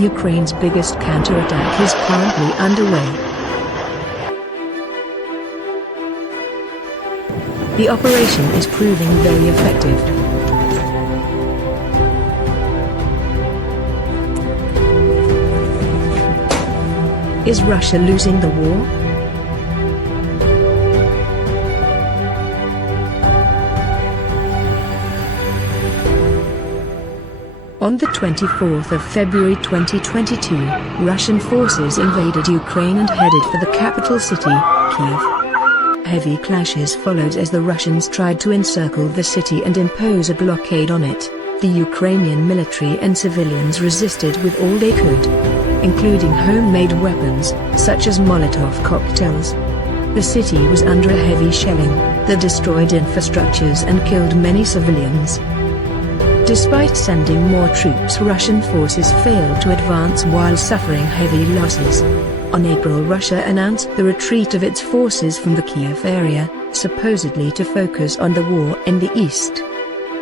Ukraine's biggest counterattack is currently underway. The operation is proving very effective. Is Russia losing the war? On the 24th of February 2022, Russian forces invaded Ukraine and headed for the capital city, Kiev. Heavy clashes followed as the Russians tried to encircle the city and impose a blockade on it. The Ukrainian military and civilians resisted with all they could, including homemade weapons, such as Molotov cocktails. The city was under heavy shelling that destroyed infrastructures and killed many civilians. Despite sending more troops, Russian forces failed to advance while suffering heavy losses. On April, Russia announced the retreat of its forces from the Kiev area, supposedly to focus on the war in the east.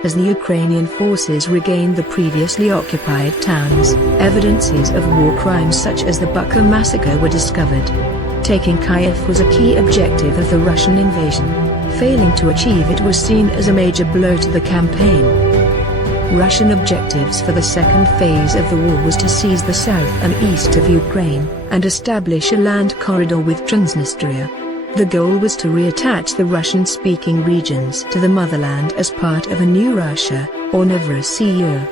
As the Ukrainian forces regained the previously occupied towns, evidences of war crimes such as the Bucha massacre were discovered. Taking Kiev was a key objective of the Russian invasion. Failing to achieve it was seen as a major blow to the campaign. Russian objectives for the second phase of the war was to seize the south and east of Ukraine, and establish a land corridor with Transnistria. The goal was to reattach the Russian-speaking regions to the motherland as part of a new Russia, or Novorossiya.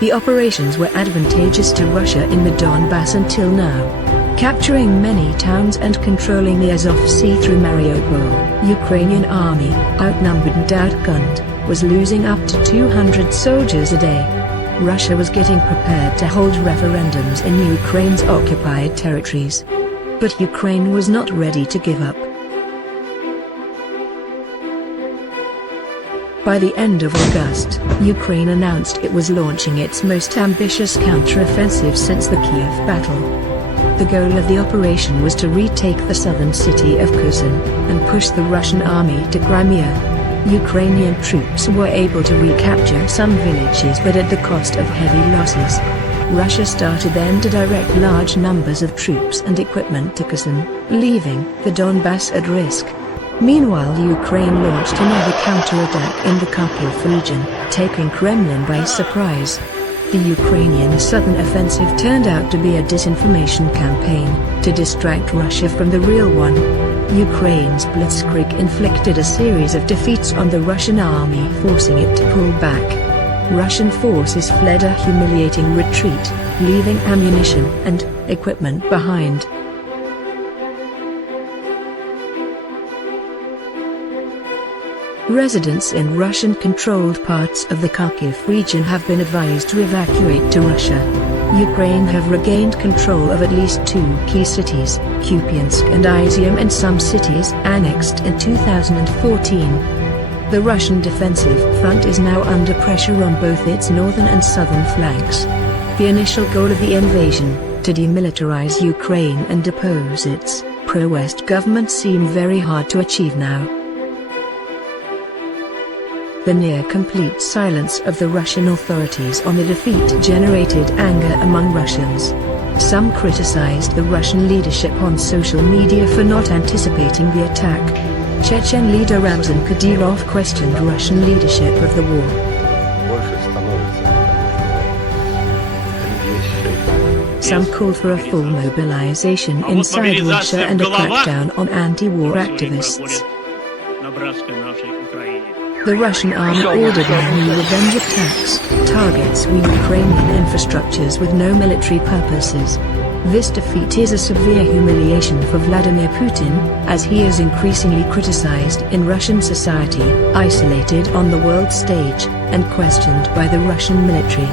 The operations were advantageous to Russia in the Donbass until now. Capturing many towns and controlling the Azov Sea through Mariupol, Ukrainian army, outnumbered and outgunned, was losing up to 200 soldiers a day. Russia was getting prepared to hold referendums in Ukraine's occupied territories. But Ukraine was not ready to give up. By the end of August, Ukraine announced it was launching its most ambitious counteroffensive since the Kiev battle. The goal of the operation was to retake the southern city of Kherson, and push the Russian army to Crimea. Ukrainian troops were able to recapture some villages but at the cost of heavy losses. Russia started then to direct large numbers of troops and equipment to Kherson, leaving the Donbass at risk. Meanwhile, Ukraine launched another counterattack in the Kharkiv region, taking Kremlin by surprise. The Ukrainian southern offensive turned out to be a disinformation campaign, to distract Russia from the real one. Ukraine's blitzkrieg inflicted a series of defeats on the Russian army, forcing it to pull back. Russian forces fled a humiliating retreat, leaving ammunition and equipment behind. Residents in Russian-controlled parts of the Kharkiv region have been advised to evacuate to Russia. Ukraine have regained control of at least two key cities, Kupiansk and Izium, and some cities annexed in 2014. The Russian defensive front is now under pressure on both its northern and southern flanks. The initial goal of the invasion, to demilitarize Ukraine and depose its pro-West government, seem very hard to achieve now. The near-complete silence of the Russian authorities on the defeat generated anger among Russians. Some criticized the Russian leadership on social media for not anticipating the attack. Chechen leader Ramzan Kadyrov questioned Russian leadership of the war. Some called for a full mobilization inside Russia and a crackdown on anti-war activists. The Russian army ordered new revenge attacks, targets Ukrainian infrastructures with no military purposes. This defeat is a severe humiliation for Vladimir Putin, as he is increasingly criticized in Russian society, isolated on the world stage, and questioned by the Russian military.